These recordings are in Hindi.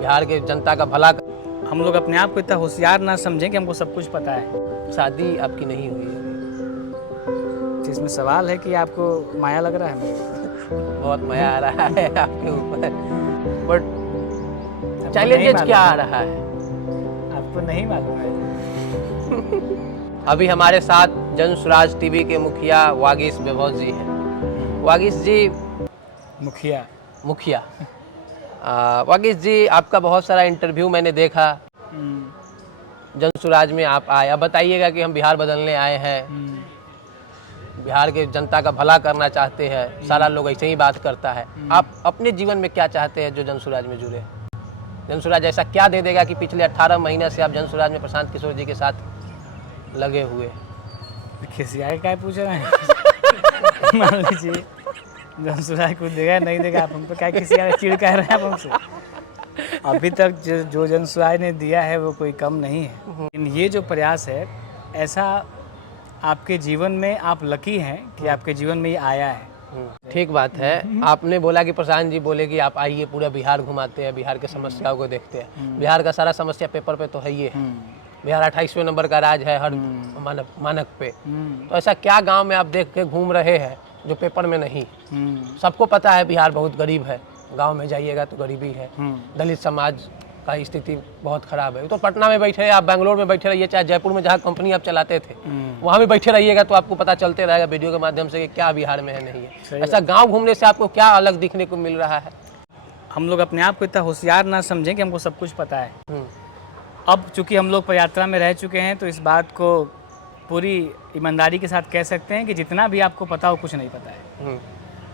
बिहार के जनता का भला हम लोग अपने आप को इतना होशियार ना समझें कि हमको सब कुछ पता है। शादी आपकी नहीं हुई है। तो इसमें सवाल है कि आपको माया लग रहा है मेरे बहुत मजा आ रहा है आपके ऊपर, बट आपको चैलेंजेस नहीं क्या आ मालूम रहा है? है। आपको नहीं मालूम है। अभी हमारे साथ जन स्वराज टीवी के मुखिया वागीश वैभव जी हैं। वागीश जी मुखिया वागीश जी, आपका बहुत सारा इंटरव्यू मैंने देखा। जन स्वराज में आप आए, अब बताइएगा कि हम बिहार बदलने आए हैं, बिहार के जनता का भला करना चाहते हैं। सारा लोग ऐसे ही बात करता है। आप अपने जीवन में क्या चाहते हैं जो जन स्वराज में जुड़े? जन स्वराज ऐसा क्या दे देगा कि पिछले 18 महीने से आप जन स्वराज में प्रशांत किशोर जी के साथ लगे हुए? खिसिया क्या पूछ रहे हैं? मान लीजिए जन स्वराज कुछ देगा नहीं देगा, आप हम पे क्या खिसिया चिड़ कह रहे हैं आप हमसे? अभी तक जो जन स्वराज ने दिया है वो कोई कम नहीं है। लेकिन ये जो प्रयास है, ऐसा आपके जीवन में आप लकी हैं कि आपके जीवन में ये आया है। ठीक बात है। आपने बोला कि प्रशांत जी बोले कि आप आइए, पूरा बिहार घुमाते हैं, बिहार के समस्याओं को देखते हैं। बिहार का सारा समस्या पेपर पे तो है ही है। बिहार 28वें नंबर का राज है हर मानक पे। तो ऐसा क्या गांव में आप देख के घूम रहे हैं जो पेपर में नहीं? सबको पता है बिहार बहुत गरीब है, गांव में जाइएगा तो गरीबी है, दलित समाज का स्थिति बहुत खराब है। तो पटना में बैठे, आप बेंगलोर में बैठे रहिए, चाहे जयपुर में जहाँ कंपनी आप चलाते थे वहाँ भी बैठे रहिएगा, तो आपको पता चलते रहेगा वीडियो के माध्यम से कि क्या बिहार में है नहीं है। ऐसा गांव घूमने से आपको क्या अलग दिखने को मिल रहा है? हम लोग अपने आप को इतना होशियार ना समझें कि हमको सब कुछ पता है। अब चूंकि हम लोग पदयात्रा में रह चुके हैं तो इस बात को पूरी ईमानदारी के साथ कह सकते हैं कि जितना भी आपको पता हो कुछ नहीं पता है।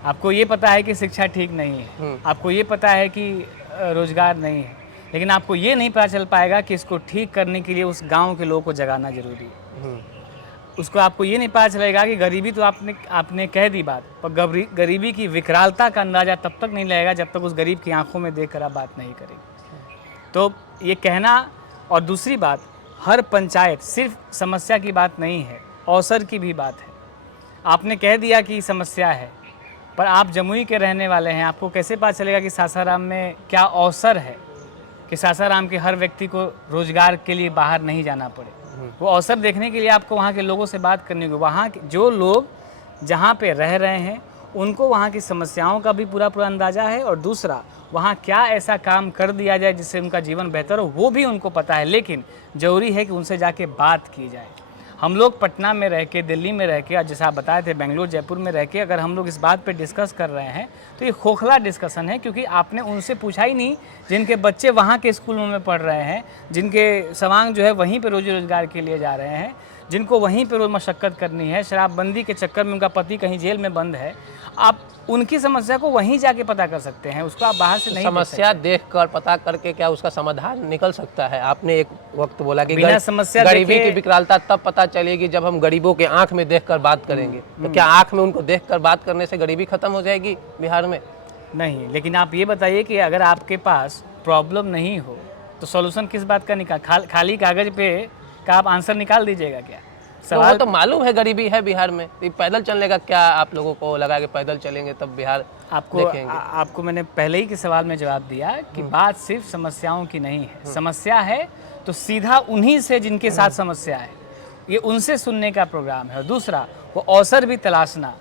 आपको ये पता है कि शिक्षा ठीक नहीं है, आपको ये पता है कि रोजगार नहीं है, लेकिन आपको ये नहीं पता चल पाएगा कि इसको ठीक करने के लिए उस गांव के लोगों को जगाना जरूरी है। उसको आपको ये नहीं पता चलेगा कि गरीबी तो आपने कह दी बात, पर गरीबी की विकरालता का अंदाज़ा तब तक नहीं लगेगा जब तक उस गरीब की आंखों में देखकर आप बात नहीं करेंगे। तो ये कहना, और दूसरी बात, हर पंचायत सिर्फ समस्या की बात नहीं है, अवसर की भी बात है। आपने कह दिया कि समस्या है, पर आप जमुई के रहने वाले हैं, आपको कैसे पता चलेगा कि सासाराम में क्या अवसर है कि सासाराम के हर व्यक्ति को रोजगार के लिए बाहर नहीं जाना पड़े? वो अवसर देखने के लिए आपको वहाँ के लोगों से बात करनी होगी। वहाँ के जो लोग जहाँ पे रह रहे हैं उनको वहाँ की समस्याओं का भी पूरा अंदाज़ा है, और दूसरा वहाँ क्या ऐसा काम कर दिया जाए जिससे उनका जीवन बेहतर हो वो भी उनको पता है। लेकिन ज़रूरी है कि उनसे जाके बात की जाए। हम लोग पटना में रह के, दिल्ली में रह के, और जैसा आप बताए थे बेंगलोर जयपुर में रह के अगर हम लोग इस बात पे डिस्कस कर रहे हैं तो ये खोखला डिस्कशन है, क्योंकि आपने उनसे पूछा ही नहीं जिनके बच्चे वहाँ के स्कूलों में पढ़ रहे हैं, जिनके सवांग जो है वहीं पे रोजी रोजगार के लिए जा रहे हैं, जिनको वहीं पे रोज मशक्क़त करनी है, शराबबंदी के चक्कर में उनका पति कहीं जेल में बंद है। आप उनकी समस्या को वहीं जाके पता कर सकते हैं, उसको आप बाहर से नहीं समस्या देखकर पता करके क्या उसका समाधान निकल सकता है? आपने एक वक्त बोला कि बिना समस्या गरीबी की विकरालता तब पता चलेगी जब हम गरीबों के आंख में देखकर बात करेंगे। तो क्या आंख में उनको देखकर बात करने से गरीबी खत्म हो जाएगी बिहार में? नहीं, लेकिन आप ये बताइए कि अगर आपके पास प्रॉब्लम नहीं हो तो सॉल्यूशन किस बात का खाली कागज पे का आप आंसर निकाल दीजिएगा क्या? सवाल तो मालूम है गरीबी है बिहार में, तो पैदल चलने का क्या आप लोगों को लगा कि पैदल चलेंगे तब बिहार देखेंगे? आपको मैंने पहले ही के सवाल में जवाब दिया कि बात सिर्फ समस्याओं की नहीं है। समस्या है तो सीधा उन्हीं से जिनके साथ समस्या है, ये उनसे सुनने का प्रोग्राम है। और दूसरा, वो अवसर भी तलाशना।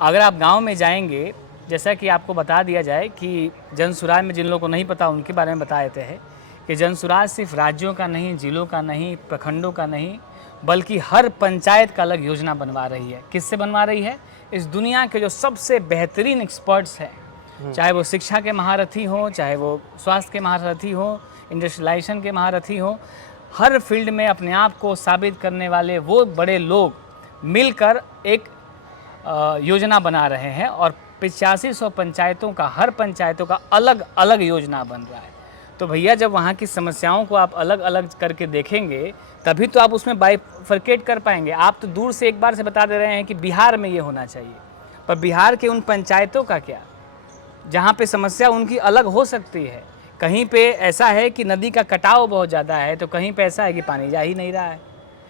अगर आप गाँव में जाएंगे, जैसा कि आपको बता दिया जाए कि जन स्वराज में जिन लोगों को नहीं पता उनके बारे में बता देते हैं कि जन स्वराज सिर्फ राज्यों का नहीं, जिलों का नहीं, प्रखंडों का नहीं, बल्कि हर पंचायत का अलग योजना बनवा रही है। किससे बनवा रही है? इस दुनिया के जो सबसे बेहतरीन एक्सपर्ट्स हैं, चाहे वो शिक्षा के महारथी हो, चाहे वो स्वास्थ्य के महारथी हो, इंडस्ट्रियलाइजेशन के महारथी हो, हर फील्ड में अपने आप को साबित करने वाले वो बड़े लोग मिलकर एक योजना बना रहे हैं, और 8500 पंचायतों का, हर पंचायतों का अलग अलग योजना बन रहा है। तो भैया जब वहाँ की समस्याओं को आप अलग अलग करके देखेंगे तभी तो आप उसमें बाइफरकेट कर पाएंगे। आप तो दूर से एक बार से बता दे रहे हैं कि बिहार में ये होना चाहिए, पर बिहार के उन पंचायतों का क्या जहाँ पे समस्या उनकी अलग हो सकती है? कहीं पे ऐसा है कि नदी का कटाव बहुत ज़्यादा है, तो कहीं पे ऐसा है कि पानी जा ही नहीं रहा है।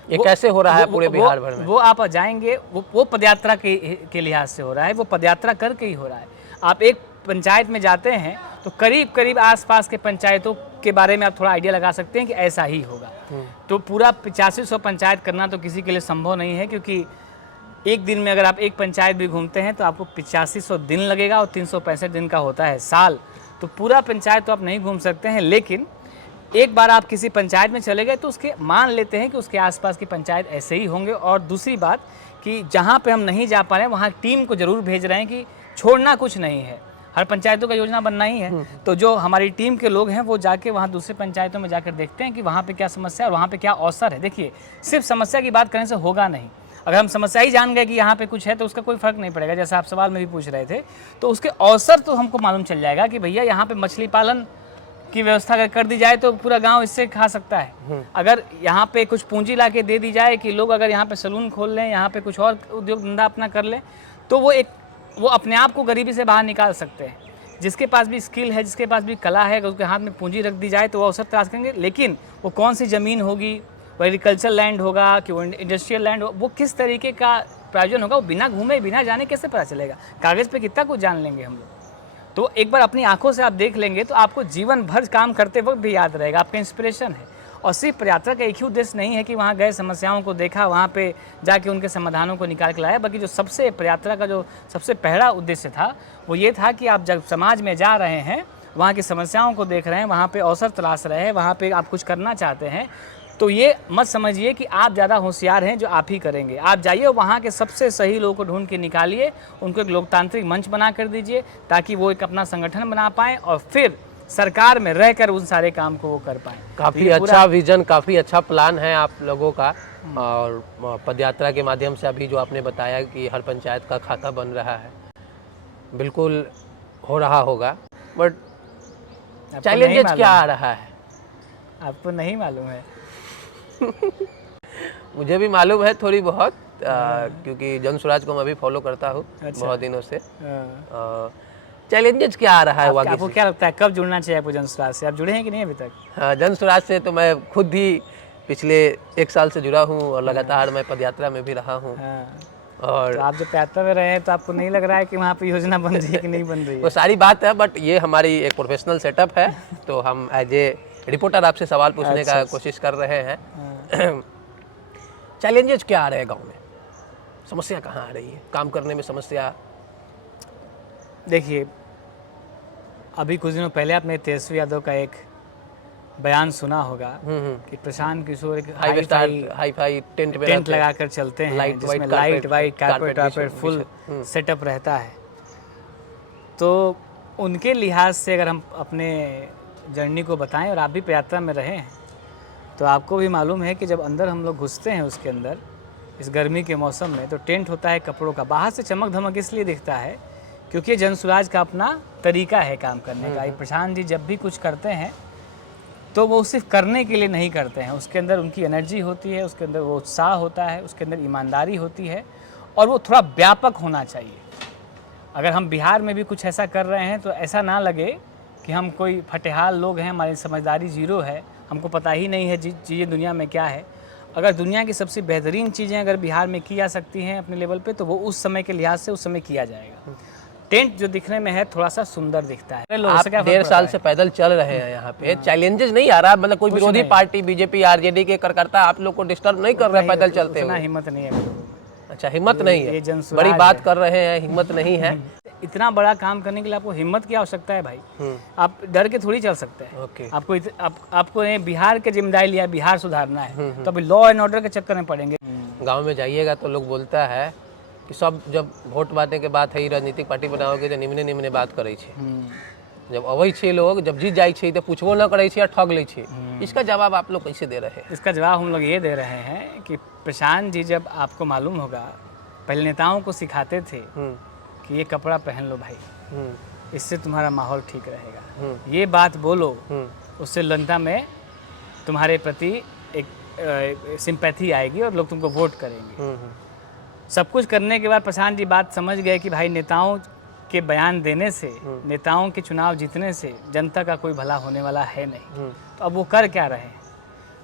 ये कैसे हो रहा है पूरे बिहार भर में? वो आप जाएंगे, वो पदयात्रा के लिहाज से हो रहा है, वो पदयात्रा करके ही हो रहा है। आप एक पंचायत में जाते हैं तो करीब करीब आसपास के पंचायतों के बारे में आप थोड़ा आइडिया लगा सकते हैं कि ऐसा ही होगा। तो पूरा 8500 पंचायत करना तो किसी के लिए संभव नहीं है, क्योंकि एक दिन में अगर आप एक पंचायत भी घूमते हैं तो आपको 8500 दिन लगेगा और 365 दिन का होता है साल। तो पूरा पंचायत तो आप नहीं घूम सकते हैं, लेकिन एक बार आप किसी पंचायत में चले गए तो उसके मान लेते हैं कि उसके आसपास की पंचायत ऐसे ही होंगे। और दूसरी बात कि जहाँ पे हम नहीं जा पा रहे हैं वहाँ टीम को ज़रूर भेज रहे हैं कि छोड़ना कुछ नहीं है, हर पंचायतों का योजना बनना ही है। तो जो हमारी टीम के लोग हैं वो जाके वहाँ दूसरे पंचायतों में जाकर देखते हैं कि वहाँ पे क्या समस्या है और वहाँ पे क्या अवसर है। देखिए, सिर्फ समस्या की बात करने से होगा नहीं। अगर हम समस्या ही जान गए कि यहाँ पे कुछ है तो उसका कोई फ़र्क नहीं पड़ेगा। जैसा आप सवाल में भी पूछ रहे थे, तो उसके अवसर तो हमको मालूम चल जाएगा कि भैया यहाँ पे मछली पालन की व्यवस्था अगर कर दी जाए तो पूरा गांव इससे खा सकता है। अगर यहाँ पे कुछ पूंजी ला के दे दी जाए कि लोग अगर यहाँ पे सैलून खोल लें, यहाँ पे कुछ और उद्योग धंधा अपना कर लें, तो वो अपने आप को गरीबी से बाहर निकाल सकते हैं। जिसके पास भी स्किल है, जिसके पास भी कला है, अगर उसके हाथ में पूंजी रख दी जाए तो वो अवसर तलाश करेंगे। लेकिन वो कौन सी ज़मीन होगी, वो एग्रीकल्चर लैंड होगा कि वो इंडस्ट्रियल लैंड हो, वो किस तरीके का प्रायोजन होगा, वो बिना घूमे बिना जाने कैसे पता चलेगा। कागज़ पे कितना कुछ जान लेंगे हम लोग। तो एक बार अपनी आंखों से आप देख लेंगे तो आपको जीवन भर काम करते वक्त भी याद रहेगा, आपका इंस्पिरेशन है। और सिर्फ यात्रा का एक ही उद्देश्य नहीं है कि वहाँ गए, समस्याओं को देखा, वहाँ पे जाके उनके समाधानों को निकाल के लाया, बल्कि जो सबसे यात्रा का जो सबसे पहला उद्देश्य था वो ये था कि आप जब समाज में जा रहे हैं, वहाँ की समस्याओं को देख रहे हैं, वहाँ पे अवसर तलाश रहे हैं, वहाँ पे आप कुछ करना चाहते हैं, तो ये मत समझिए कि आप ज़्यादा होशियार हैं जो आप ही करेंगे। आप जाइए वहाँ के सबसे सही लोगों को ढूंढ के निकालिए, उनको एक लोकतांत्रिक मंच बना कर दीजिए ताकि वो एक अपना संगठन बना पाएँ और फिर सरकार में रहकर उन सारे काम को वो कर पाएँ। काफ़ी अच्छा विजन, काफ़ी अच्छा प्लान है आप लोगों का। और पदयात्रा के माध्यम से अभी जो आपने बताया कि हर पंचायत का खाता बन रहा है, बिल्कुल हो रहा होगा, बट चैलेंजेस क्या आ रहा है आपको नहीं मालूम है? मुझे भी मालूम है थोड़ी बहुत, क्योंकि जन स्वराज को मैं भी फॉलो करता हूँ बहुत दिनों से। चैलेंजेस क्या आ रहा है वाकई? आपको क्या लगता है कब जुड़ना चाहिए आपको जन स्वराज से? आप जुड़े हैं कि नहीं अभी तक? हाँ, जन स्वराज से तो मैं खुद भी पिछले 1 साल से जुड़ा हूँ और लगातार मैं पदयात्रा में भी रहा हूँ। और तो आप जब पदयात्रा में रहे हैं तो आपको नहीं लग रहा है कि वहाँ पे योजना बन रही है कि नहीं बन रही है? वो सारी बात है, बट ये हमारी एक प्रोफेशनल सेटअप है, तो हम एज ए रिपोर्टर आपसे सवाल पूछने का कोशिश कर रहे हैं। चैलेंजेस क्या आ रहे हैं गांव में? समस्या कहाँ आ रही है काम करने में? समस्या देखिए, अभी कुछ दिनों पहले आपने तेजस्वी यादव का एक बयान सुना होगा कि प्रशांत किशोर एक हाई फाई टेंट लगाकर चलते हैं, जिसमें light white carpet full setup रहता है। तो उनके लिहाज से अगर हम अपने जर्नी को बताएं, और आप भी पदयात्रा में रहे हैं, तो आपको भी मालूम है कि जब अंदर हम लोग घुसते हैं उसके अंदर इस गर्मी के मौसम में, तो टेंट होता है कपड़ों का। बाहर से चमक धमक इसलिए दिखता है क्योंकि जन स्वराज का अपना तरीका है काम करने का। प्रशांत जी जब भी कुछ करते हैं तो वो सिर्फ करने के लिए नहीं करते हैं, उसके अंदर उनकी एनर्जी होती है, उसके अंदर वो उत्साह होता है, उसके अंदर ईमानदारी होती है, और वो थोड़ा व्यापक होना चाहिए। अगर हम बिहार में भी कुछ ऐसा कर रहे हैं तो ऐसा ना लगे कि हम कोई फटेहाल लोग हैं, हमारी समझदारी जीरो है, हमको पता ही नहीं है चीज़ें दुनिया में क्या है। अगर दुनिया की सबसे बेहतरीन चीज़ें अगर बिहार में की जा सकती हैं अपने लेवल पे, तो वो उस समय के लिहाज से उस समय किया जाएगा। टेंट जो दिखने में है थोड़ा सा सुंदर दिखता है। आप 1.5 साल से पैदल चल रहे हैं यहाँ पे, चैलेंजेस नहीं आ रहा? मतलब कोई विरोधी पार्टी बीजेपी आरजेडी के कार्यकर्ता आप लोग को डिस्टर्ब नहीं कर रहा है पैदल चलते हुए? हिम्मत नहीं है। अच्छा, हिम्मत नहीं है, बड़ी बात कर रहे हैं, हिम्मत नहीं है। इतना बड़ा काम करने के लिए आपको हिम्मत की आवश्यकता है भाई। आप डर के थोड़ी चल सकते हैं। आपको बिहार के जिम्मेदारी लिया, बिहार सुधारना है, तो अभी लॉ एंड ऑर्डर के चक्कर में पड़ेंगे। गांव में जाइएगा तो लोग बोलता है कि सब जब वोट बांटे के बाद है राजनीतिक पार्टी बनाओगे तो निम्ने बात करे छे। जब अबै छे लोग, जब जीत जाए छे तो पूछबो न करे छे, ठग ले छे। इसका जवाब आप लोग कैसे दे रहे हैं? इसका जवाब हम लोग ये दे रहे हैं कि प्रशांत जी, जब आपको मालूम होगा, पहले नेताओं को सिखाते थे कि ये कपड़ा पहन लो भाई, इससे तुम्हारा माहौल ठीक रहेगा, ये बात बोलो, उससे जनता में तुम्हारे प्रति एक सिंपैथी आएगी और लोग तुमको वोट करेंगे। सब कुछ करने के बाद प्रशांत जी बात समझ गए कि भाई नेताओं के बयान देने से, नेताओं के चुनाव जीतने से जनता का कोई भला होने वाला है नहीं। तो अब वो कर क्या रहे हैं?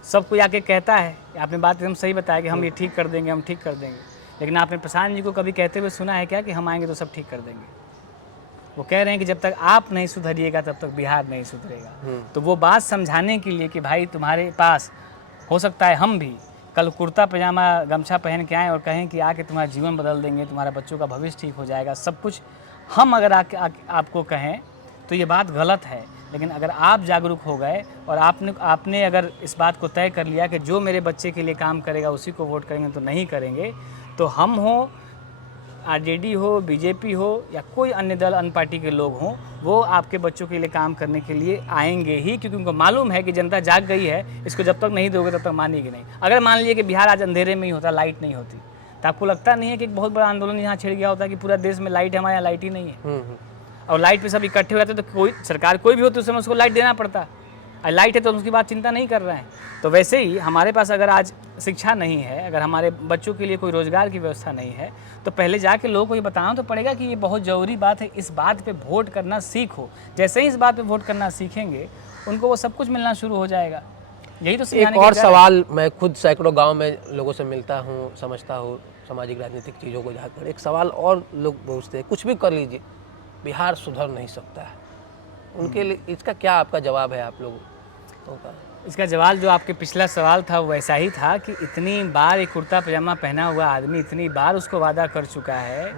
सब कोई आके कहता है, आपने बात एकदम सही बताया कि हम ये ठीक कर देंगे, हम ठीक कर देंगे, लेकिन आपने प्रशांत जी को कभी कहते हुए सुना है क्या कि हम आएंगे तो सब ठीक कर देंगे? वो कह रहे हैं कि जब तक आप नहीं सुधरिएगा तब तक बिहार नहीं सुधरेगा। तो वो बात समझाने के लिए कि भाई तुम्हारे पास हो सकता है हम भी कल कुर्ता पजामा गमछा पहन के आएँ और कहें कि आके तुम्हारा जीवन बदल देंगे, तुम्हारे बच्चों का भविष्य ठीक हो जाएगा, सब कुछ हम अगर आपको कहें तो ये बात गलत है। लेकिन अगर आप जागरूक हो गए और आपने अगर इस बात को तय कर लिया कि जो मेरे बच्चे के लिए काम करेगा उसी को वोट करेंगे, तो नहीं करेंगे, तो हम हो, आरजेडी हो, बीजेपी हो या कोई अन्य दल, अन्य पार्टी के लोग हों, वो आपके बच्चों के लिए काम करने के लिए आएंगे ही, क्योंकि उनको मालूम है कि जनता जाग गई है, इसको जब तक नहीं दोगे तब तक मानेगी नहीं। अगर मान लीजिए कि बिहार आज अंधेरे में ही होता, लाइट नहीं होती, तो आपको लगता नहीं है कि एक बहुत बड़ा आंदोलन यहाँ छिड़ गया होता कि पूरा देश में लाइट है, हमारे यहाँ लाइट ही नहीं है, और लाइट पे सब इकट्ठे हो जाते, तो कोई सरकार कोई भी होती उस समय उसको लाइट देना पड़ता। लाइट है तो उसकी बात चिंता नहीं कर रहे हैं। तो वैसे ही हमारे पास अगर आज शिक्षा नहीं है, अगर हमारे बच्चों के लिए कोई रोज़गार की व्यवस्था नहीं है, तो पहले जाके लोगों को ये बताना तो पड़ेगा कि ये बहुत ज़रूरी बात है, इस बात पे वोट करना सीखो। जैसे ही इस बात पे वोट करना सीखेंगे, उनको वो सब कुछ मिलना शुरू हो जाएगा। यही तो एक और सवाल, मैं खुद सैकड़ों गाँव में लोगों से मिलता हूँ, समझता हूँ सामाजिक राजनीतिक चीज़ों को जाकर, एक सवाल और लोग पूछते हैं, कुछ भी कर लीजिए बिहार सुधर नहीं सकता है, उनके लिए इसका क्या आपका जवाब है आप लोगों का? इसका जवाब जो आपके पिछला सवाल था वो ऐसा ही था कि इतनी बार एक कुर्ता पजामा पहना हुआ आदमी इतनी बार उसको वादा कर चुका है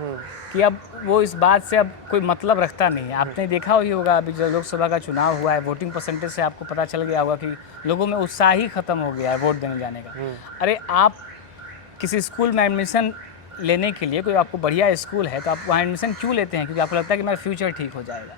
कि अब वो इस बात से अब कोई मतलब रखता नहीं है। आपने देखा ही होगा, अभी जो लोकसभा का चुनाव हुआ है, वोटिंग परसेंटेज से आपको पता चल गया होगा कि लोगों में उत्साह ही खत्म हो गया है वोट देने जाने का। अरे आप किसी स्कूल में एडमिशन लेने के लिए, कोई आपको बढ़िया स्कूल है तो आप वहाँ एडमिशन क्यों लेते हैं? क्योंकि आपको लगता है कि मेरा फ्यूचर ठीक हो जाएगा।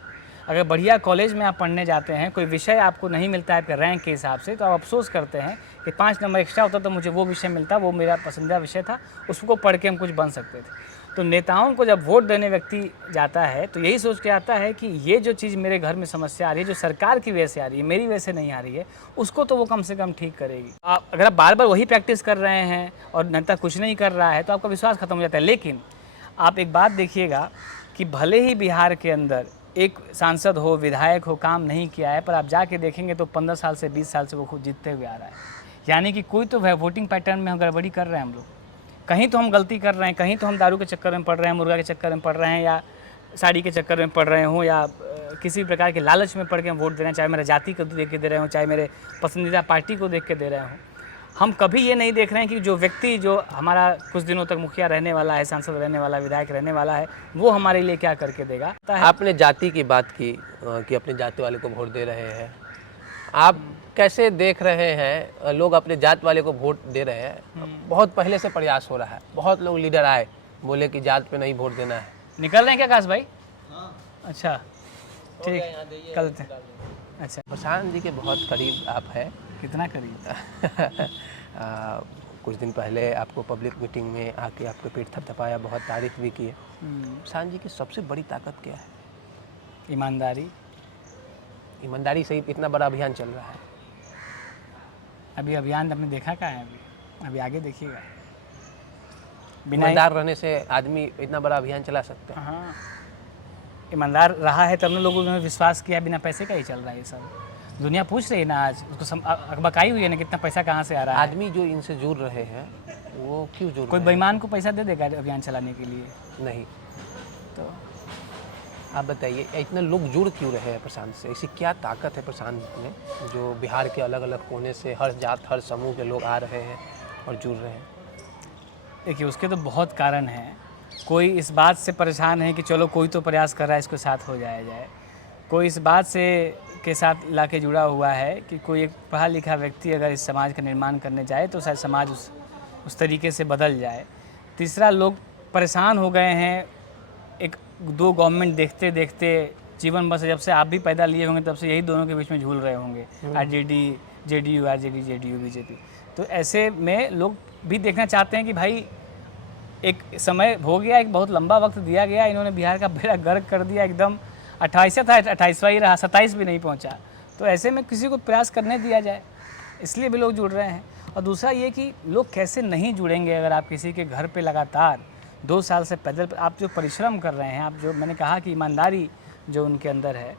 अगर बढ़िया कॉलेज में आप पढ़ने जाते हैं, कोई विषय आपको नहीं मिलता है आपके रैंक के हिसाब से, तो आप अफसोस करते हैं कि 5 नंबर एक्स्ट्रा होता तो मुझे वो विषय मिलता, वो मेरा पसंदीदा विषय था, उसको पढ़ के हम कुछ बन सकते थे। तो नेताओं को जब वोट देने व्यक्ति जाता है तो यही सोच के आता है कि ये जो चीज़ मेरे घर में समस्या आ रही है, जो सरकार की वजह से आ रही है, मेरी वजह से नहीं आ रही है, उसको तो वो कम से कम ठीक करेगी। अगर आप बार बार वही प्रैक्टिस कर रहे हैं और नेता कुछ नहीं कर रहा है तो आपका विश्वास खत्म हो जाता है। लेकिन आप एक बात देखिएगा कि भले ही बिहार के अंदर एक सांसद हो, विधायक हो, काम नहीं किया है, पर आप जाके देखेंगे तो 15 साल से 20 साल से वो खुद जीतते हुए आ रहा है। यानी कि कोई तो वोटिंग पैटर्न में हम गड़बड़ी कर रहे हैं हम लोग, कहीं तो हम गलती कर रहे हैं, कहीं तो हम दारू के चक्कर में पड़ रहे हैं, मुर्गा के चक्कर में पड़ रहे हैं, या साड़ी के चक्कर में पड़ रहे हों, या किसी भी प्रकार के लालच में पड़ के हम वोट दे रहे हैं, चाहे मेरे जाति को देख के दे रहे हों, चाहे मेरे पसंदीदा पार्टी को देख के दे रहे हों। हम कभी ये नहीं देख रहे हैं कि जो व्यक्ति जो हमारा कुछ दिनों तक मुखिया रहने वाला है, सांसद रहने वाला, विधायक रहने वाला है, वो हमारे लिए क्या करके देगा। आपने जाति की बात की कि अपने जाति वाले को वोट दे रहे हैं, आप कैसे देख रहे हैं लोग अपने जात वाले को वोट दे रहे हैं? बहुत पहले से प्रयास हो रहा है, बहुत लोग लीडर आए बोले कि जात पे नहीं वोट देना है। निकल रहे हैं क्या आकाश भाई? अच्छा ठीक, कल अच्छा। प्रशांत जी के बहुत करीब आप हैं। कितना करीब? कुछ दिन पहले आपको पब्लिक मीटिंग में आके आपके पेट थपथपाया, बहुत तारीफ भी की है। प्रशांत जी की सबसे बड़ी ताकत क्या है? ईमानदारी। ईमानदारी से ही इतना बड़ा अभियान चल रहा है। अभी अभियान आपने देखा क्या है? अभी आगे देखिएगा। ईमानदार रहने से आदमी इतना बड़ा अभियान चला सकता है। हाँ, ईमानदार रहा है तब लोगों ने विश्वास किया, बिना पैसे का ही चल रहा है ये सब। दुनिया पूछ रही है ना आज, उसको अकबकाई हुई है ना, कितना पैसा कहाँ से आ रहा है। आदमी जो इनसे जुड़ रहे हैं वो क्यों जुड़ कोई रहे बेईमान को पैसा दे देगा अभियान चलाने के लिए? नहीं। तो आप बताइए इतने लोग जुड़ क्यों रहे हैं प्रशांत से? ऐसी क्या ताकत है प्रशांत में जो बिहार के अलग अलग कोने से हर जात हर समूह के लोग आ रहे हैं और जुड़ रहे हैं? देखिए उसके तो बहुत कारण हैं। कोई इस बात से परेशान है कि चलो कोई तो प्रयास कर रहा है इसके साथ हो जाए। कोई इस बात से के साथ लाके जुड़ा हुआ है कि कोई एक पढ़ा लिखा व्यक्ति अगर इस समाज का निर्माण करने जाए तो शायद समाज उस तरीके से बदल जाए। तीसरा, लोग परेशान हो गए हैं एक दो गवर्नमेंट देखते देखते जीवन भर से। जब से आप भी पैदा लिए होंगे तब से यही दोनों के बीच में झूल रहे होंगे, RJD JDU, RJD JDU, BJP. तो ऐसे में लोग भी देखना चाहते हैं कि भाई एक समय हो गया, एक बहुत लंबा वक्त दिया गया, इन्होंने बिहार का बेड़ा गर्क कर दिया एकदम। 28 था, 28वां ही रहा, 27 भी नहीं पहुंचा। तो ऐसे में किसी को प्रयास करने दिया जाए, इसलिए भी लोग जुड़ रहे हैं। और दूसरा ये कि लोग कैसे नहीं जुड़ेंगे अगर आप किसी के घर पे लगातार 2 साल से पैदल आप जो परिश्रम कर रहे हैं, आप जो मैंने कहा कि ईमानदारी जो उनके अंदर है,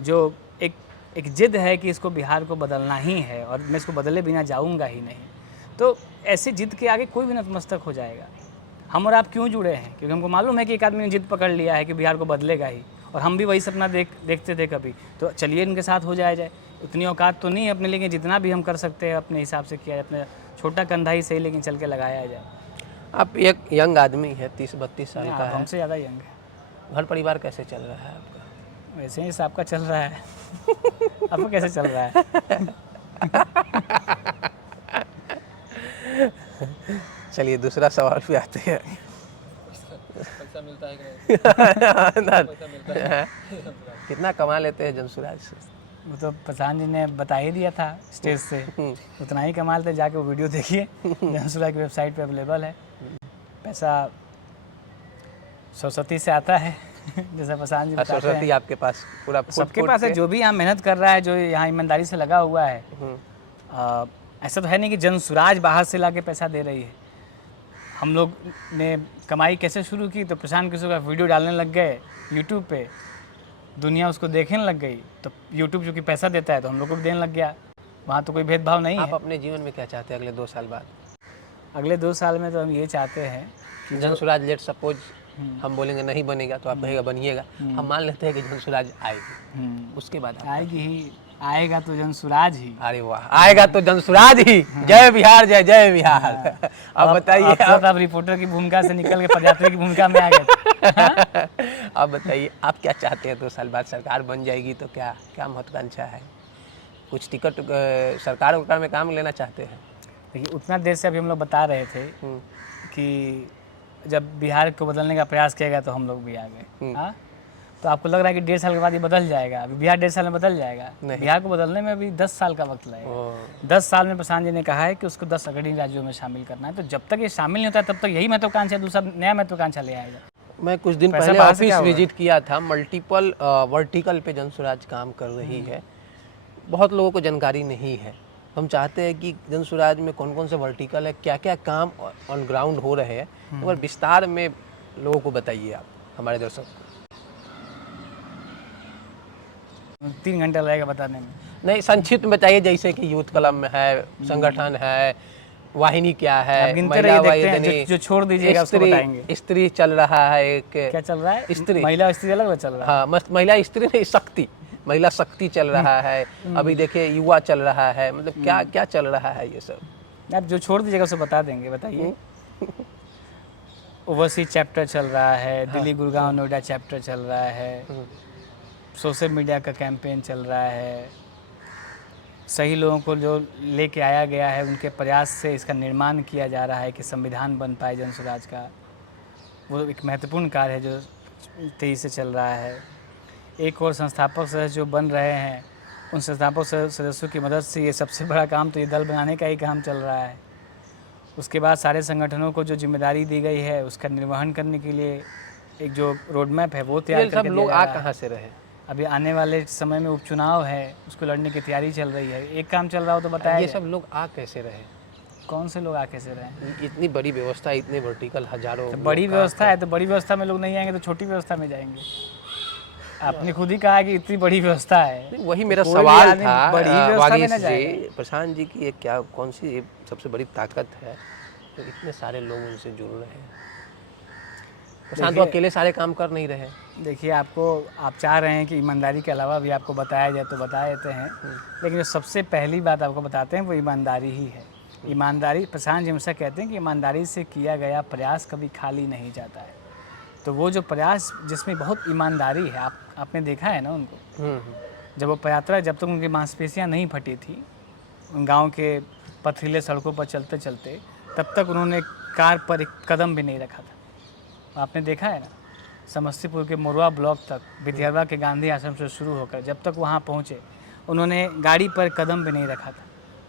जो एक जिद है कि इसको बिहार को बदलना ही है और मैं इसको बदले बिना जाऊंगा ही नहीं, तो ऐसी जिद के आगे कोई भी नतमस्तक हो जाएगा। हम और आप क्यों जुड़े हैं? क्योंकि हमको मालूम है कि एक आदमी ने जिद पकड़ लिया है कि बिहार को बदलेगा ही, और हम भी वही सपना देखते थे कभी, तो चलिए इनके साथ हो जाए। उतनी औकात तो नहीं है अपने, लेकिन जितना भी हम कर सकते हैं अपने हिसाब से किया जाए, अपने छोटा कंधा ही सही लेकिन चल के लगाया जाए। आप एक यंग आदमी है, 30-32 साल नहीं, का आप है। हमसे ज़्यादा यंग है। घर परिवार कैसे चल रहा है आपका? वैसे ही आपका चल रहा है। आपको कैसे चल रहा है? चलिए दूसरा सवाल पे आते हैं। पैसा मिलता है कि नहीं? पैसा मिलता है। कितना कमा लेते हैं जंसुराज से? वो तो प्रधान जी ने बता ही दिया था स्टेज से, उतना ही कमा लेते। जाके वो वीडियो देखिए, जंसुरा की वेबसाइट पे अवेलेबल है। पैसा सरस्वती से आता है। जैसे प्रधान जी बताते सरस्वती हैं, आपके पास पूरा सबके पास है। जो भी यहाँ मेहनत कर रहा है, जो यहाँ ईमानदारी से लगा हुआ है, ऐसा तो है नहीं कि जंसुराज बाहर से लाके पैसा दे रही है। हम लोग ने कमाई कैसे शुरू की, तो प्रशांत किशोर का वीडियो डालने लग गए यूट्यूब पे, दुनिया उसको देखने लग गई, तो यूट्यूब जो कि पैसा देता है तो हम लोग को भी देने लग गया। वहाँ तो कोई भेदभाव नहीं आप है। अपने जीवन में क्या चाहते हैं अगले 2 साल बाद? अगले 2 साल में तो हम ये चाहते हैं कि जंसुराज लेट सपोज हम बोलेंगे नहीं बनेगा तो आप कहेगा बनिएगा, हम मान लेते हैं कि जंसुराज आएगी, उसके बाद आप- आएगी ही, आएगा तो जंसुराज ही। अरे वाह, आएगा तो जंसुराज ही। जय बिहार, जय जय बिहार। अब बताइए आप रिपोर्टर की भूमिका से निकल के पदयात्री की भूमिका में आ गए। आप बताइए आप क्या चाहते हैं? 2 साल बाद सरकार बन जाएगी तो क्या क्या महत्वाकांक्षा है? कुछ टिकट सरकार वकार में काम लेना चाहते हैं? देखिए, उतना देर से अभी हम लोग बता रहे थे कि जब बिहार को बदलने का प्रयास किया गया तो हम लोग भी आ गए। हाँ, तो आपको लग रहा है कि 1.5 साल के बाद ये बदल जाएगा? अभी बिहार 1.5 साल में बदल जाएगा? बिहार को बदलने में अभी 10 साल का वक्त लगेगा। 10 साल में प्रशांत जी ने कहा है कि उसको 10 अग्रणी राज्यों में शामिल करना है। तो जब तक ये शामिल नहीं होता तब तक यही महत्वाकांक्षा, दूसरा नया महत्वाकांक्षा ले आएगा। मैं कुछ दिन पैसा पहले बाहर से ऑफिस क्या होगा? विजिट किया था, मल्टीपल वर्टिकल पे जंसुराज काम कर रही है। बहुत लोगों को जानकारी नहीं है। हम चाहते हैं कि जंसुराज में कौन कौन से वर्टिकल है, क्या क्या काम ऑन ग्राउंड हो रहे हैं, और विस्तार में लोगों को बताइए आप, हमारे दर्शक को। 3 घंटा लगेगा बताने में। नहीं, संक्षिप्त में बताइए, जैसे कि यूथ क्लब में है, संगठन है, वाहिनी क्या है, आप गिनते महिला रहिए, देखते हैं, वाहिनी, जो छोड़ दीजिएगा उसको बताएंगे। स्त्री चल रहा है एक, क्या चल रहा है? स्त्री। महिला स्त्री अलग अलग चल रहा है। हाँ, मस्त महिला स्त्री नहीं, शक्ति, महिला शक्ति चल रहा है। अभी देखिए युवा चल रहा है, मतलब क्या क्या चल रहा है ये सब? आप जो छोड़ दीजिएगा उसे बता देंगे, बताइए। ओवरसीज चैप्टर चल रहा है, दिल्ली गुड़गांव नोएडा चैप्टर चल रहा है, सोशल मीडिया का कैंपेन चल रहा है, सही लोगों को जो लेके आया गया है उनके प्रयास से इसका निर्माण किया जा रहा है कि संविधान बन पाए जंसुराज का। वो एक महत्वपूर्ण कार्य है जो तेजी से चल रहा है। एक और संस्थापक सदस्य जो बन रहे हैं, उन संस्थापक सदस्यों की मदद से ये सबसे बड़ा काम तो ये दल बनाने का ही काम चल रहा है। उसके बाद सारे संगठनों को जो जिम्मेदारी दी गई है उसका निर्वहन करने के लिए एक जो रोड मैप है वो तैयार ये सब करके लोग दिया आ जा रहा है। कहाँ से रहे? अभी आने वाले समय में उपचुनाव है, उसको लड़ने की तैयारी चल रही है। एक काम चल रहा हो तो बताया ये जाए। सब लोग आ कैसे रहे? कौन से लोग आके से रहे हैं? इतनी बड़ी व्यवस्था, इतने वर्टिकल, हजारों तो लोग बड़ी का- व्यवस्था है तो बड़ी व्यवस्था में लोग नहीं आएंगे तो छोटी व्यवस्था में जाएंगे। आपने खुद ही कहा कि इतनी बड़ी व्यवस्था है। नहीं, वही मेरा कोई भी सवाल आदमी था बड़ी व्यवस्था में वागीश ना जी, जाएगा। प्रशांत जी की ये क्या, कौन सी ये सबसे बड़ी ताकत है तो इतने सारे लोग उनसे जुड़ रहे हैं? प्रशांत तो देखिए- अकेले सारे काम कर नहीं रहे। देखिए, आप चाह रहे हैं कि ईमानदारी के अलावा भी आपको बताया जाए तो बता देते हैं, लेकिन जो सबसे पहली बात आपको बताते हैं वो ईमानदारी ही है। ईमानदारी, प्रशांत जी हमेशा कहते हैं कि ईमानदारी से किया गया प्रयास कभी खाली नहीं जाता है। तो वो जो प्रयास जिसमें बहुत ईमानदारी है, आपने देखा है ना उनको। जब वो पदयात्रा, जब तक उनकी मांसपेशियाँ नहीं फटी थी, उन गाँव के पथरीले सड़कों पर चलते चलते, तब तक उन्होंने कार पर एक कदम भी नहीं रखा था। आपने देखा है ना, समस्तीपुर के मोरवा ब्लॉक तक, विद्यावा के गांधी आश्रम से शुरू होकर जब तक वहाँ पहुँचे, उन्होंने गाड़ी पर कदम भी नहीं रखा था,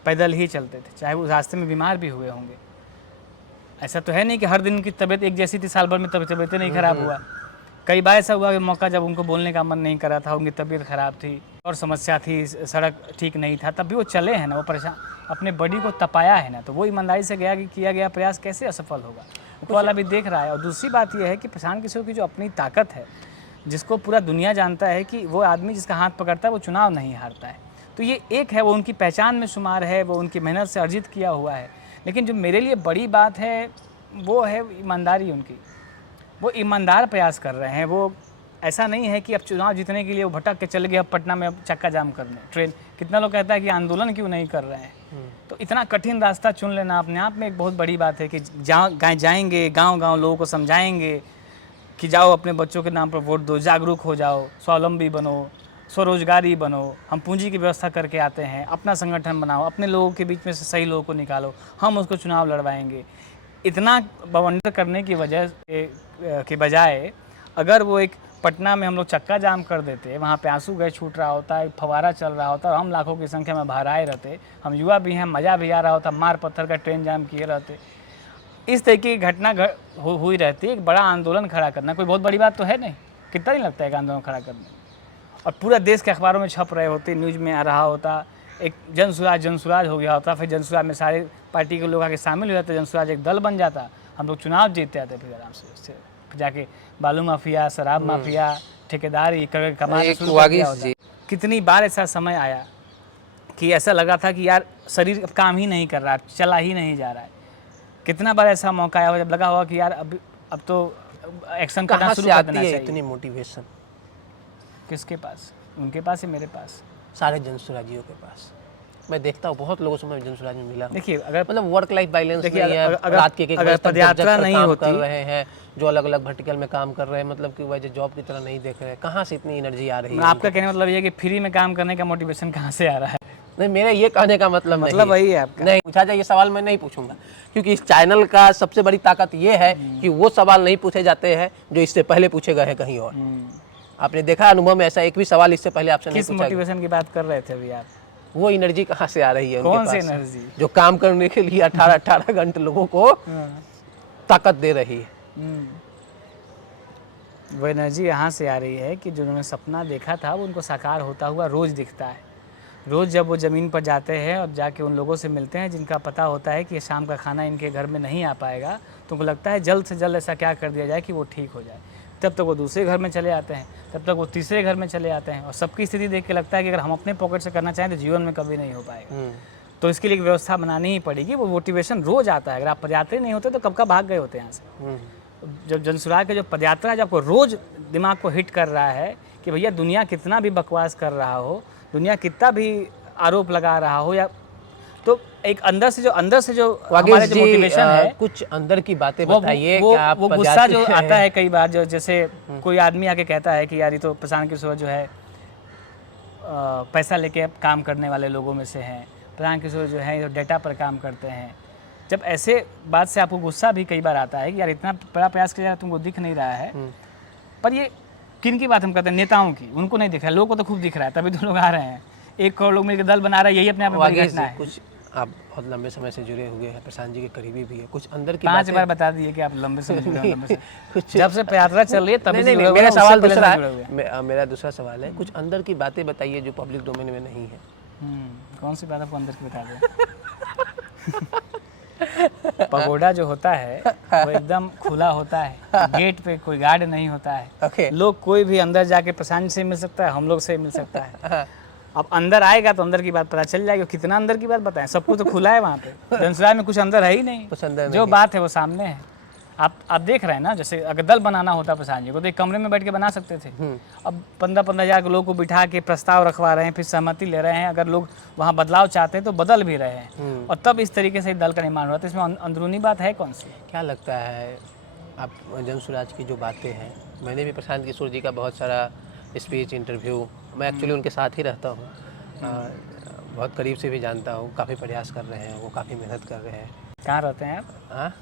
पैदल ही चलते थे, चाहे वो रास्ते में बीमार भी हुए होंगे। ऐसा तो है नहीं कि हर दिन की तबीयत एक जैसी थी, साल भर में तबीयत नहीं खराब हुआ। कई बार ऐसा हुआ कि मौका जब उनको बोलने का मन नहीं कर रहा था, उनकी तबीयत खराब थी और समस्या थी, सड़क ठीक नहीं था, तब भी वो चले हैं ना, वो परेशान, अपने बॉडी को तपाया है ना। तो वो ईमानदारी से गया कि किया गया प्रयास कैसे असफल होगा, ऊपर वाला भी देख रहा है। और दूसरी बात यह है कि प्रशांत किशोर की जो अपनी ताकत है, जिसको पूरा दुनिया जानता है कि वो आदमी जिसका हाथ पकड़ता है वो चुनाव नहीं हारता है, तो ये एक है, वो उनकी पहचान में शुमार है, वो उनकी मेहनत से अर्जित किया हुआ है। लेकिन जो मेरे लिए बड़ी बात है वो है ईमानदारी उनकी। वो ईमानदार प्रयास कर रहे हैं, वो ऐसा नहीं है कि अब चुनाव जीतने के लिए वो भटक के चले गए अब पटना में अब चक्का जाम करने ट्रेन। कितना लोग कहता है कि आंदोलन क्यों नहीं कर रहे हैं। तो इतना कठिन रास्ता चुन लेना अपने आप में एक बहुत बड़ी बात है कि जाएंगे गांव-गांव लोगों को समझाएंगे कि जाओ अपने बच्चों के नाम पर वोट दो, जागरूक हो जाओ, स्वावलंबी बनो, स्वरोजगारी बनो, हम पूंजी की व्यवस्था करके आते हैं, अपना संगठन बनाओ, अपने लोगों के बीच में से सही लोगों को निकालो, हम उसको चुनाव लड़वाएंगे। इतना बवंडर करने की वजह के बजाय अगर वो एक पटना में हम लोग चक्का जाम कर देते, वहाँ पे आंसू गैस छूट रहा होता, एक फवारा चल रहा होता और हम लाखों की संख्या में बाहर आए रहते, हम युवा भी हैं, मज़ा भी आ रहा होता, मार पत्थर का ट्रेन जाम किए रहते, इस तरह की घटना हुई रहती। एक बड़ा आंदोलन खड़ा करना कोई बहुत बड़ी बात तो है नहीं, कितना नहीं लगता है कि आंदोलन खड़ा करने, और पूरा देश के अखबारों में छप रहे होते, न्यूज़ में आ रहा होता, एक जनसुराज हो गया होता, फिर जनसुराज में सारे पार्टी के लोग आके शामिल हो जाते, जनसुराज एक दल बन जाता, हम लोग चुनाव जीतते आते, फिर आराम से जाके बालू माफिया, शराब माफिया, ठेकेदारी कमाना शुरू कर दिया होता। कितनी बार ऐसा समय आया कि ऐसा लगा था कि यार शरीर अब काम ही नहीं कर रहा, चला ही नहीं जा रहा है। कितना बार ऐसा मौका आया जब लगा होगा कि यार अब तो एक्शन करना शुरू कर देना चाहिए। इतनी मोटिवेशन किसके पास? उनके पास ही मेरे पास, सारे जनसुराजियों के पास। मैं देखता हूँ बहुत लोगों से मैं जनसुराज में मिला। देखिए अगर मतलब वर्क लाइफ बैलेंस नहीं है, अगर रात के एक बजे तक पदयात्रा नहीं काम होती, कर रहे हैं, जो अलग अलग वर्टिकल में काम कर रहे हैं, मतलब कि वह जॉब की तरह नहीं देख रहे हैं, कहाँ से इतनी एनर्जी आ रही है? आपका कहने मतलब ये कि फ्री में काम करने का मोटिवेशन कहाँ से आ रहा है? नहीं, मेरा ये कहने का मतलब वही है आपका। नहीं पूछा जाए, ये सवाल मैं नहीं पूछूंगा, क्योंकि इस चैनल का सबसे बड़ी ताकत ये है कि वो सवाल नहीं पूछे जाते हैं जो इससे पहले पूछे गए हैं कहीं और। आपने देखा अनुभव में ऐसा एक भी सवाल इससे पहले आपसे नहीं किस पूछा गया। मोटिवेशन की बात कर रहे थे अभी आप? वो एनर्जी कहाँ से आ रही है उनके कौन सी पास? एनर्जी? जो काम करने के लिए 18 घंटे लोगों को ताकत दे रही है। वो एनर्जी यहाँ से आ रही है कि जिन्होंने सपना देखा था वो उनको साकार होता हुआ रोज़ दिखता है। रोज़ जब वो ज़मीन पर जाते हैं और जाके उन लोगों से मिलते हैं जिनका पता होता है कि शाम का खाना इनके घर में नहीं आ पाएगा, तो उनको लगता है जल्द से जल्द ऐसा क्या कर दिया जाए कि वो ठीक हो जाए। तब तक वो दूसरे घर में चले आते हैं, तब तक वो तीसरे घर में चले आते हैं, और सबकी स्थिति देख के लगता है कि अगर हम अपने पॉकेट से करना चाहें तो जीवन में कभी नहीं हो पाएगा। तो इसके लिए एक व्यवस्था बनानी ही पड़ेगी। वो मोटिवेशन रोज़ आता है। अगर आप पदयात्रा नहीं होते तो कब का भाग गए होते यहाँ से। जब जनसुराज का जो पदयात्रा है, जब आपको रोज़ दिमाग को हिट कर रहा है कि भैया दुनिया कितना भी बकवास कर रहा हो, दुनिया कितना भी आरोप लगा रहा हो, या तो एक अंदर से जो हमारे जो मोटिवेशन है, कुछ अंदर की बातें बताइए। वो गुस्सा जो आता है कई बार, जो जैसे कोई आदमी आके कहता है कि यार ये तो प्रशांत किशोर जो है पैसा लेके काम करने वाले लोगों में से हैं, प्रशांत किशोर जो है डेटा पर काम करते हैं। जब ऐसे बात से आपको गुस्सा भी कई बार आता है कि यार इतना बड़ा प्रयास किया जा तुमको दिख नहीं रहा है, पर ये किन की बात हम करते हैं? नेताओं की। उनको नहीं दिख रहा है, लोगों को तो खूब दिख रहा है, तभी तो लोग आ रहे हैं। 1 करोड़ लोग मिलकर दल बना रहे हैं, यही अपने आप में बड़ी घटना है। कुछ आप बहुत लंबे समय से जुड़े हुए हैं, प्रशांत जी के करीबी भी है, कुछ अंदर की 5 बार बता दिए कि आप लंबे समय जुड़े हैं। लंबे से जब से यात्रा चल रही है तभी से नहीं, मेरा सवाल दूसरा है। मेरा दूसरा सवाल है, कुछ अंदर की बातें बताइए जो पब्लिक डोमेन में नहीं है। कौन सी बात आपको अंदर की बता दें? पगोडा जो होता है वो एकदम खुला होता है, गेट पे कोई गार्ड नहीं होता है। लोग कोई भी अंदर जाके प्रशांत से मिल सकता है, हम लोग से मिल सकता है। अब अंदर आएगा तो अंदर की बात पता चल जाएगी। कितना अंदर की बात बताएं, सब कुछ तो खुला है वहाँ पे। जनसुराज में कुछ अंदर है ही नहीं, जो बात है वो सामने है। आप देख रहे हैं ना, जैसे अगर दल बनाना होता प्रशांत जी को तो एक कमरे में बैठ के बना सकते थे। अब 15-15 हज़ार लोगों को बिठा के प्रस्ताव रखवा रहे हैं, फिर सहमति ले रहे हैं। अगर लोग वहाँ बदलाव चाहते हैं तो बदल भी रहे हैं, और तब इस तरीके से दल का निर्माण हुआ। तो इसमें अंदरूनी बात है कौन सी? क्या लगता है आप जनसुराज की जो बातें हैं, मैंने भी प्रशांत किशोर जी का बहुत सारा स्पीच, इंटरव्यू, मैं एक्चुअली उनके साथ ही रहता हूँ, बहुत करीब से भी जानता हूँ। काफ़ी प्रयास कर रहे हैं वो, काफ़ी मेहनत कर रहे हैं। कहाँ रहते हैं आप? हाँ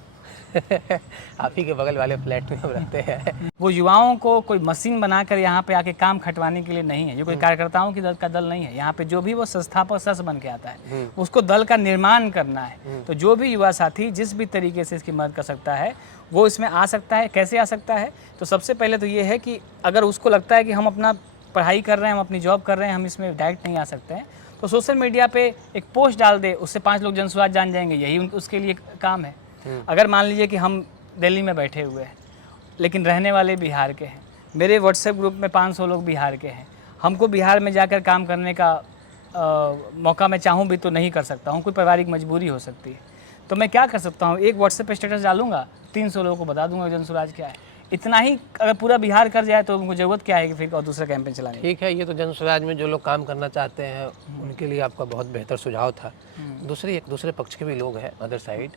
आप ही के बगल वाले फ्लैट में हम रहते हैं। वो युवाओं को कोई मशीन बनाकर यहाँ पे आके काम खटवाने के लिए नहीं है। ये कोई कार्यकर्ताओं की दल का दल नहीं है। यहाँ पे जो भी वो संस्थापक सदस्य बन के आता है उसको दल का निर्माण करना है। तो जो भी युवा साथी जिस भी तरीके से इसकी मदद कर सकता है वो इसमें आ सकता है। कैसे आ सकता है? तो सबसे पहले तो ये है कि अगर उसको लगता है कि हम अपना पढ़ाई कर रहे हैं, हम अपनी जॉब कर रहे हैं, हम इसमें डायरेक्ट नहीं आ सकते हैं, तो सोशल मीडिया पे एक पोस्ट डाल दे, उससे 5 लोग जनसुराज जान जाएंगे। यही उसके लिए काम है। अगर मान लीजिए कि हम दिल्ली में बैठे हुए हैं लेकिन रहने वाले बिहार के हैं, मेरे व्हाट्सएप ग्रुप में 500 लोग बिहार के हैं, हमको बिहार में जाकर काम करने का मौका मैं चाहूँ भी तो नहीं कर सकता हूँ, कोई पारिवारिक मजबूरी हो सकती है। तो मैं क्या कर सकता हूँ? एक व्हाट्सएप पे स्टेटस डालूंगा, 300 लोगों को बता दूंगा जनसुराज क्या है। इतना ही अगर पूरा बिहार कर जाए तो उनको ज़रूरत क्या है कि फिर और दूसरा कैंपेन चलाने की? ठीक है, ये तो जन स्वराज में जो लोग काम करना चाहते हैं उनके लिए आपका बहुत बेहतर सुझाव था। दूसरे पक्ष के भी लोग हैं अदर साइड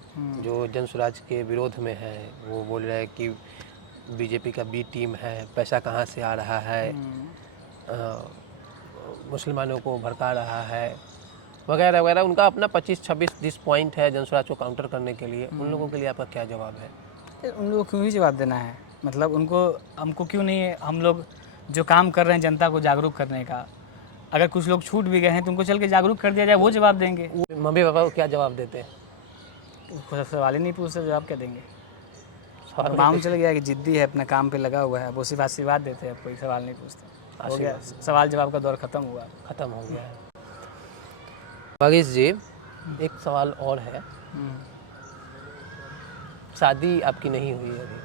जो जन स्वराज के विरोध में हैं, वो बोल रहे हैं कि बीजेपी का बी टीम है, पैसा कहाँ से आ रहा है, मुसलमानों को भड़का रहा है वगैरह वगैरह। उनका अपना 25-26 पॉइंट है जन स्वराज को काउंटर करने के लिए। उन लोगों के लिए आपका क्या जवाब है? उन लोगों को क्यों ही जवाब देना है? मतलब उनको हमको क्यों नहीं है? हम लोग जो काम कर रहे हैं जनता को जागरूक करने का, अगर कुछ लोग छूट भी गए हैं तो उनको चल के जागरूक कर दिया जाए, वो जवाब देंगे। मम्मी पापा को क्या जवाब देते हैं? उसको सवाल ही नहीं पूछते, जवाब क्या देंगे? मालूम चल गया कि जिद्दी है, अपने काम पे लगा हुआ है, वो सिर्फ आशीर्वाद देते हैं, कोई सवाल नहीं पूछते। हो गया, सवाल जवाब का दौर खत्म हुआ, ख़त्म हो गया है। वागीश जी, एक सवाल और है। शादी आपकी नहीं हुई है अभी?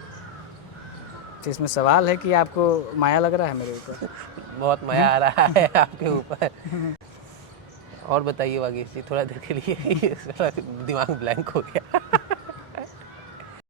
तो इसमें सवाल है कि आपको माया लग रहा है मेरे ऊपर? बहुत मजा आ रहा है आपके ऊपर। और बताइए वागीश जी, थोड़ा देर के लिए दिमाग ब्लैंक हो गया।